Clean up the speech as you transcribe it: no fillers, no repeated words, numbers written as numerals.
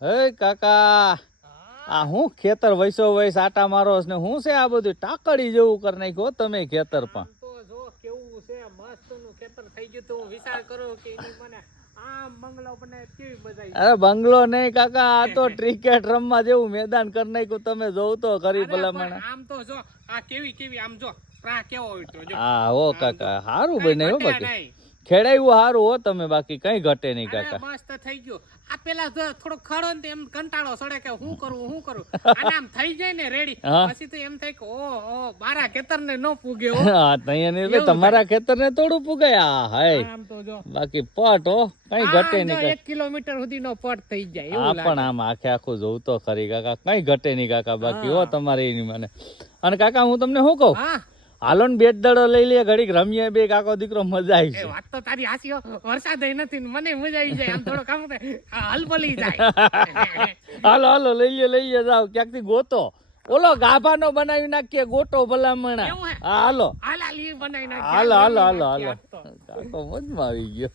હે કાકા આ હું ખેતર વૈસો વૈસ આટા મારો ને હું છે આ બધું ટાકડી જેવું કરી નાખ્યો તમે ખેતર પણ તો જો કેવું છે મસ્ત નું ખેતર થઈ ગયું તો હું વિચાર કરું કે એની મને આમ બંગલો બને કેવી મજા આવી. અરે બંગલો નહીં કાકા આ તો ક્રિકેટ રમવા જેવું મેદાન કરી નાખ્યું તમે જોવ તો ખરી ભલામણ. આમ તો જો આ કેવી આમ જો પ્રા કેવો હોય તો જો હા હો કાકા સારું બને હો બાકી નહીં. ખેડાયું સારું હો તમે બાકી કઈ ઘટે નહીં અરે કાકા. મસ્ત થઈ ગયું. આ પેલા જો થોડો ખડો ને એમ કંટાળો સડે કે હું કરું અને આમ થઈ જાય ને રેડી હા. પછી તો એમ થાય કે ઓ મારા ખેતર ને ન પૂગે હો. હા તૈયાર નહીં એટલે તમારા ખેતર ને થોડું પુગાય હાય આમ તો જો બાકી પટ હો કઈ ઘટે આમ નહીં જો કાકા. 1 કિલોમીટર સુધીનો પટ થઈ જાય આ એવું પણ લાગે. આમ આખે આખું જોવું તો ખરી કાકા કઈ ઘટે નહીં કાકા બાકી હો તમારે એની મને. અને કાકા હું તમને શું કહું હા હાલો ને બેટ દડો લઈ લે ઘડીક રમીએ બે કાકો દીકરો મજા આવી એ છે. વાત તો તારી હાસી હો. વરસાદ નથી ને મને મજા આવી જાય આમ થોડો કામ હલબલી જાય. હાલો હાલો લઈએ જાવ ક્યાંકથી ગોતો ઓલો ગાભાનો બનાવી નાખીએ ગોટો ભલામણા. એવું હે? હા હાલો હાલ ઈ બનાવી નાખી. હાલો હાલો હાલો નાખી હાલો આજ તો. કાકો મજમાં આવી ગયો.